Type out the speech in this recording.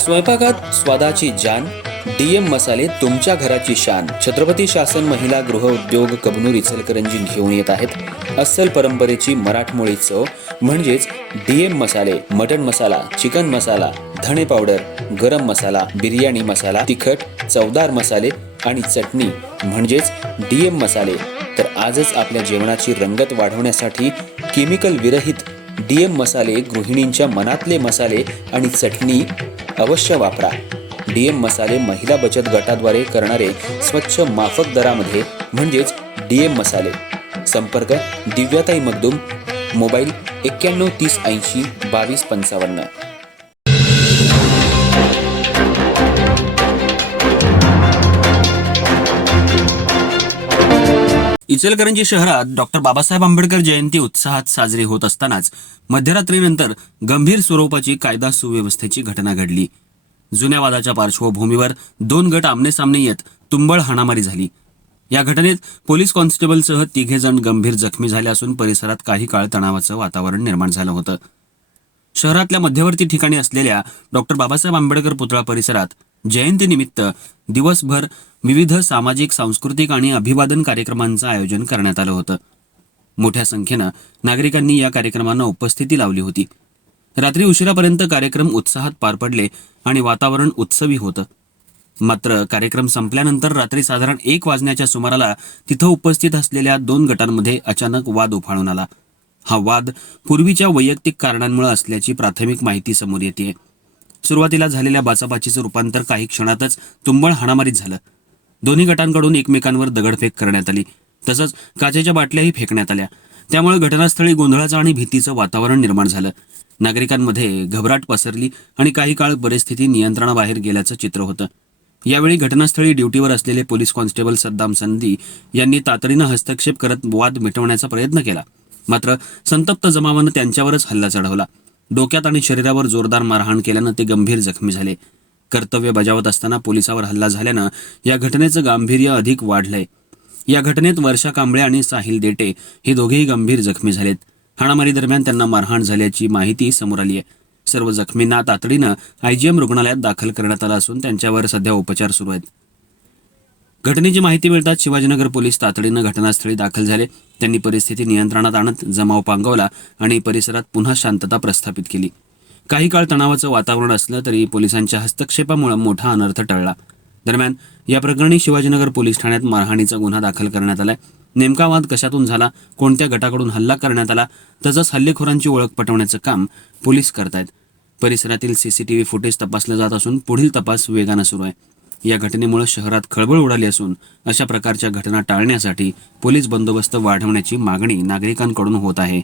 स्वयंपाकात स्वादाची जान, डीएम मसाले तुमच्या घराची शान. छत्रपती शासन महिला गृह उद्योग कबनूर इचलकरंजी घेऊन येत आहेत अस्सल परंपरेची मराठमोळी चव म्हणजेच डीएम मसाले. मटन मसाला, चिकन मसाला, धणे पावडर, गरम मसाला, बिर्याणी मसाला, तिखट चवदार मसाले आणि चटणी म्हणजेच डीएम मसाले. तर आजच आपल्या जेवणाची रंगत वाढवण्यासाठी केमिकल विरहित डीएम मसाले, गृहिणींच्या मनातले मसाले आणि चटणी अवश्य वापरा. डीएम मसाले महिला बचत गटाद्वारे करणारे स्वच्छ माफक दरामध्ये म्हणजेच डीएम मसाले. संपर्क दिव्याताई मगदूम, मोबाईल 91 30 80 22 55. इचलकरंजी शहरात डॉक्टर बाबासाहेब आंबेडकर जयंती उत्साहात साजरी होत असतानाच मध्यरात्रीनंतर गंभीर स्वरूपाची कायदा सुव्यवस्थेची घटना घडली. जुन्या वादाच्या पार्श्वभूमीवर 2 गट आमनेसामने येत तुंबळ हाणामारी झाली. या घटनेत पोलीस कॉन्स्टेबलसह 3 जण गंभीर जखमी झाले असून परिसरात काही काळ तणावाचं वातावरण निर्माण झालं होतं. शहरातल्या मध्यवर्ती ठिकाणी असलेल्या डॉक्टर बाबासाहेब आंबेडकर पुतळा परिसरात जयंतीनिमित्त दिवसभर विविध सामाजिक, सांस्कृतिक आणि अभिवादन कार्यक्रमांचं आयोजन करण्यात आलं होतं. मोठ्या संख्येनं नागरिकांनी या कार्यक्रमांना उपस्थिती लावली होती. रात्री उशिरापर्यंत कार्यक्रम उत्साहात पार पडले आणि वातावरण उत्सवी होतं. मात्र कार्यक्रम संपल्यानंतर रात्री साधारण 1 वाजण्याच्या सुमाराला तिथं उपस्थित असलेल्या 2 गटांमध्ये अचानक वाद उफाळून आला. हा वाद पूर्वीच्या वैयक्तिक कारणांमुळे असल्याची प्राथमिक माहिती समोर येते. सुरुवातीला झालेल्या बाचाबाचीचं रूपांतर काही क्षणातच तुंबळ हाणामारीत झालं. दोन्ही गटांकडून एकमेकांवर दगडफेक करण्यात आली, तसंच काचेच्या बाटल्याही फेकण्यात आल्या. त्यामुळे घटनास्थळी गोंधळाचं आणि भीतीचं वातावरण निर्माण झालं. नागरिकांमध्ये घबराट पसरली आणि काही काळ परिस्थिती नियंत्रणाबाहेर गेल्याचं चित्र होतं. यावेळी घटनास्थळी ड्युटीवर असलेले पोलीस कॉन्स्टेबल सद्दाम संधी यांनी तातडीनं हस्तक्षेप करत वाद मिटवण्याचा प्रयत्न केला. मात्र संतप्त जमावानं त्यांच्यावरच हल्ला चढवला. डोक्यात आणि शरीरावर जोरदार मारहाण केल्यानं ते गंभीर जखमी झाले. कर्तव्य बजावत असताना पोलिसावर हल्ला झाल्यानं या घटनेचं गांभीर्य अधिक वाढलंय. या घटनेत वर्षा कांबळे आणि साहिल देटे हे दोघेही गंभीर जखमी झालेत. हाणामारी दरम्यान त्यांना मारहाण झाल्याची माहिती समोर आली आहे. सर्व जखमींना तातडीनं आयजीएम रुग्णालयात दाखल करण्यात आलं असून त्यांच्यावर सध्या उपचार सुरू आहेत. घटनेची माहिती मिळताच शिवाजीनगर पोलीस तातडीनं घटनास्थळी दाखल झाले. त्यांनी परिस्थिती नियंत्रणात आणत जमाव पांगवला आणि परिसरात पुन्हा शांतता प्रस्थापित केली. काही काळ तणावाचं वातावरण असलं तरी पोलिसांच्या हस्तक्षेपामुळे मोठा अनर्थ टळला. दरम्यान या प्रकरणी शिवाजीनगर पोलीस ठाण्यात मारहाणीचा गुन्हा दाखल करण्यात आलाय. नेमका वाद कशातून झाला, कोणत्या गटाकडून हल्ला करण्यात आला, तसंच हल्लेखोरांची ओळख पटवण्याचं काम पोलीस करतायत. परिसरातील सीसीटीव्ही फुटेज तपासलं जात असून पुढील तपास वेगानं सुरू आहे. या घटनेमुळे शहरात खळबळ उडाली असून अशा प्रकारच्या घटना टाळण्यासाठी पोलीस बंदोबस्त वाढवण्याची मागणी नागरिकांकडून होत आहे.